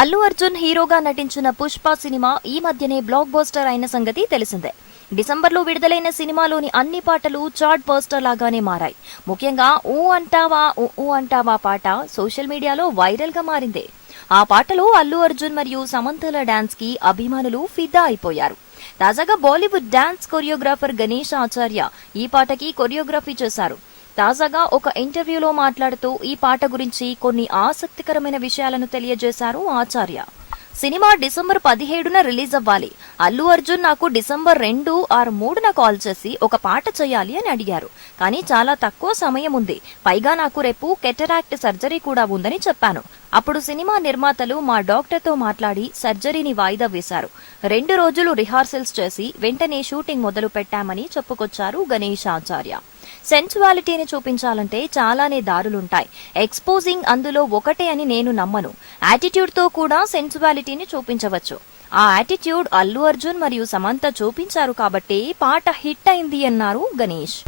అల్లు అర్జున్ హీరోగా నటించిన పుష్ప సినిమా ఈ మధ్యనే బ్లాక్ బస్టర్ అయిన సంగతి తెలిసిందే. డిసెంబర్లో విడుదలైన సినిమాలోని అన్ని పాటలు చార్ట్ బస్టర్ లాగానే మారాయి. ముఖ్యంగా ఊ అంటావా ఊ అంటావా పాట సోషల్ మీడియాలో వైరల్ గా మారింది. ఆ పాటలో అల్లు అర్జున్ మరియు సమంతల డాన్స్ కి అభిమానులు ఫిదా అయిపోయారు. తాజాగా బాలీవుడ్ డాన్స్ కొరియోగ్రాఫర్ గణేష్ ఆచార్య ఈ పాటకి కొరియోగ్రఫీ చేశారు. తాజాగా ఒక ఇంటర్వ్యూలో మాట్లాడుతూ ఈ పాట గురించి కొన్ని ఆసక్తికరమైన విషయాలను తెలియజేశారు ఆచార్య. సినిమా డిసెంబర్ 17న రిలీజ్ అవ్వాలి. అల్లు అర్జున్ నాకు డిసెంబర్ 2 ఆర్ 3న కాల్ చేసి ఒక పాట చేయాలి అని అడిగారు. కానీ చాలా తక్కువ సమయం ఉంది. పైగా నాకు రేపు కెటరాక్ట్ సర్జరీ కూడా ఉందని చెప్పాను. అప్పుడు సినిమా నిర్మాతలు మా డాక్టర్తో మాట్లాడి సర్జరీని వాయిదా వేశారు. 2 రోజులు రిహార్సల్స్ చేసి వెంటనే షూటింగ్ మొదలు పెట్టామని చెప్పుకొచ్చారు గణేష్ ఆచార్య. సెన్సువాలిటీని చూపించాలంటే చాలానే దారులుంటాయి. ఎక్స్పోజింగ్ అందులో ఒకటే అని నేను నమ్మను. యాటిట్యూడ్ తో కూడా సెన్సువాలిటీని చూపించవచ్చు. ఆ యాటిట్యూడ్ అల్లు అర్జున్ మరియు సమంత చూపించారు కాబట్టి పాట హిట్ అయింది అన్నారు గణేష్.